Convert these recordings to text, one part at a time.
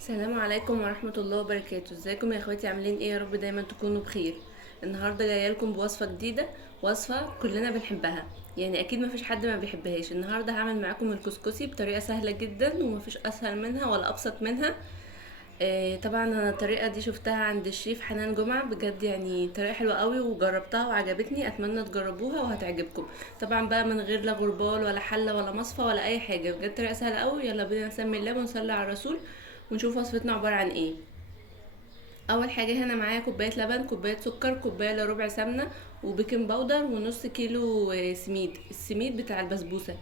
السلام عليكم ورحمة الله وبركاته. ازيكم يا اخواتي؟ عاملين ايه؟ يا رب دايما تكونوا بخير. النهارده جايه لكم بوصفه جديده، وصفه كلنا بنحبها، يعني اكيد مفيش حد ما بيحبهاش. النهارده هعمل معاكم الكسكسي بطريقه سهله جدا ومفيش اسهل منها ولا ابسط منها. طبعا انا الطريقه دي شفتها عند الشيف حنان جمعه، بجد يعني طريقه حلوه قوي وجربتها وعجبتني، اتمنى تجربوها وهتعجبكم. طبعا بقى من غير لا غربال ولا حله ولا مصفى ولا اي حاجه، بجد طريقه سهله قوي. يلا بينا نسمي الله ونصلي على الرسول ونشوف وصفتنا عباره عن ايه. اول حاجه هنا معايا كوبايه لبن، كوبايه سكر، كوبايه الا ربع سمنه، وبيكنج باودر، ونص كيلو سميد، السميد بتاع البسبوسه.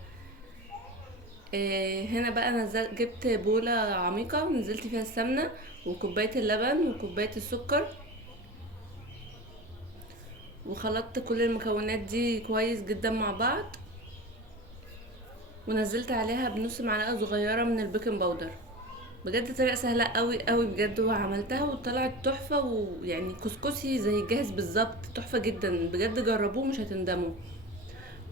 هنا بقى جبت بوله عميقه ونزلت فيها السمنه وكوبايه اللبن وكوبايه السكر، وخلطت كل المكونات دي كويس جدا مع بعض، ونزلت عليها بنص معلقه صغيره من البيكنج باودر. بجد طريقه سهله قوي قوي بجد، وعملتها وطلعت تحفه، ويعني كسكسي زي الجاهز بالظبط، تحفه جدا بجد، جربوه مش هتندموا.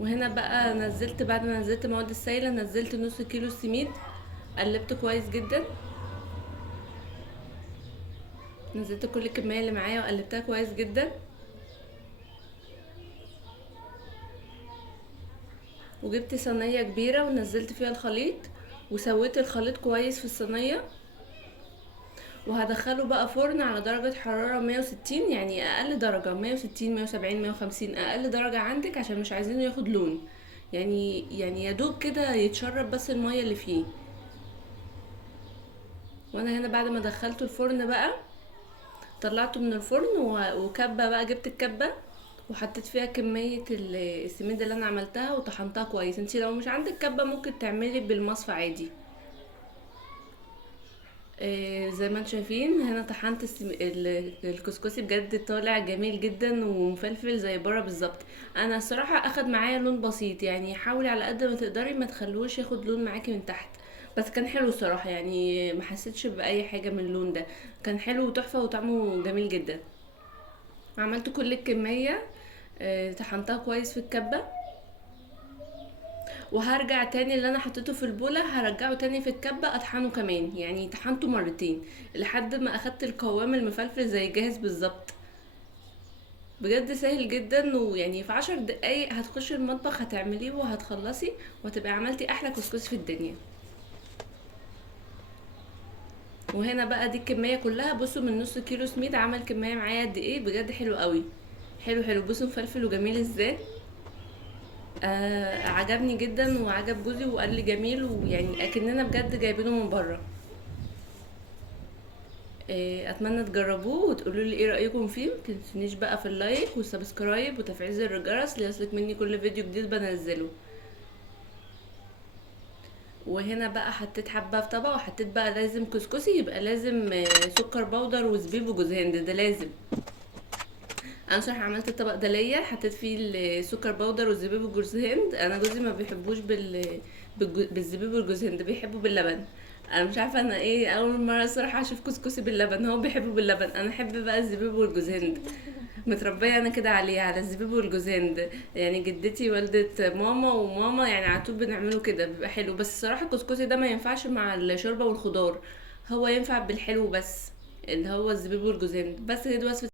وهنا بقى نزلت، بعد ما نزلت مواد السائله، نزلت نص كيلو سميد، قلبت كويس جدا، نزلت كل الكميه اللي معايا وقلبتها كويس جدا. وجبت صينيه كبيره ونزلت فيها الخليط، وسويت الخليط كويس في الصينيه، وهدخله بقى فرن على درجة حرارة 160، يعني اقل درجة 160 170 150، اقل درجة عندك، عشان مش عايزينه ياخد لون، يعني يا دوب كده يتشرب بس المية اللي فيه. وانا هنا بعد ما دخلته الفرن بقى، طلعته من الفرن وكبة بقى، جبت الكبة وحطيت فيها كمية السميد اللي انا عملتها وطحنتها كويس. انتي لو مش عندك كبة ممكن تعملي بالمصفى عادي. زي ما انتم شايفين هنا طحنت الكسكسي، بجد طالع جميل جدا ومفلفل زي بره بالظبط. انا الصراحه اخد معايا لون بسيط، يعني حاولي على قد ما تقدري ما تخلوش ياخد لون معاكي من تحت، بس كان حلو الصراحه، يعني ما حسيتش باي حاجه من اللون ده، كان حلو وتحفه وطعمه جميل جدا. عملت كل الكميه، طحنتها كويس في الكبه، وهرجع تاني اللي انا حطيته في البولة هرجعه تاني في الكبة اطحنه كمان، يعني طحنته مرتين لحد ما اخدت القوام المفلفل زي الجاهز بالظبط. بجد سهل جدا، ويعني في 10 دقايق هتخشي المطبخ هتعمليه وهتخلصي، وهتبقى عملتي احلى كسكسي في الدنيا. وهنا بقى دي الكمية كلها، بصوا من نص كيلو سميد عمل كمية معايا قد ايه، بجد حلو قوي، حلو حلو، بصوا مفلفل وجميل ازاي. عجبني جدا وعجب جوزي وقال لي جميل، ويعني اكننا بجد جايبينه من بره. اتمنى تجربوه وتقولوا لي ايه رايكم فيه، متنسونيش بقى في اللايك والسبسكرايب وتفعيل زر الجرس ليصلك مني كل فيديو جديد بنزله. وهنا بقى حطيت حبه في طبق، وحطيت بقى لازم كسكسي يبقى لازم سكر بودر وزبيب وجوز هند، ده لازم. انا صراحه عملت الطبق ده ليا، حطيت فيه السكر بودر والزبيب والجوز هند. انا جوزي ما بيحبوش بالزبيب والجوز هند، بيحبه باللبن. انا مش عارفه انا ايه، اول مره الصراحه اشوف كسكسي باللبن، هو بيحبه باللبن، انا احب بقى الزبيب والجوز هند، متربيه انا كده عليه، على الزبيب والجوز هند، يعني جدتي والدة ماما وماما يعني على طول بنعمله كده بيبقى حلو. بس الصراحه الكسكسي ده ما ينفعش مع الشوربه والخضار، هو ينفع بالحلو بس، اللي هو الزبيب والجوز هند بس. دي وصفه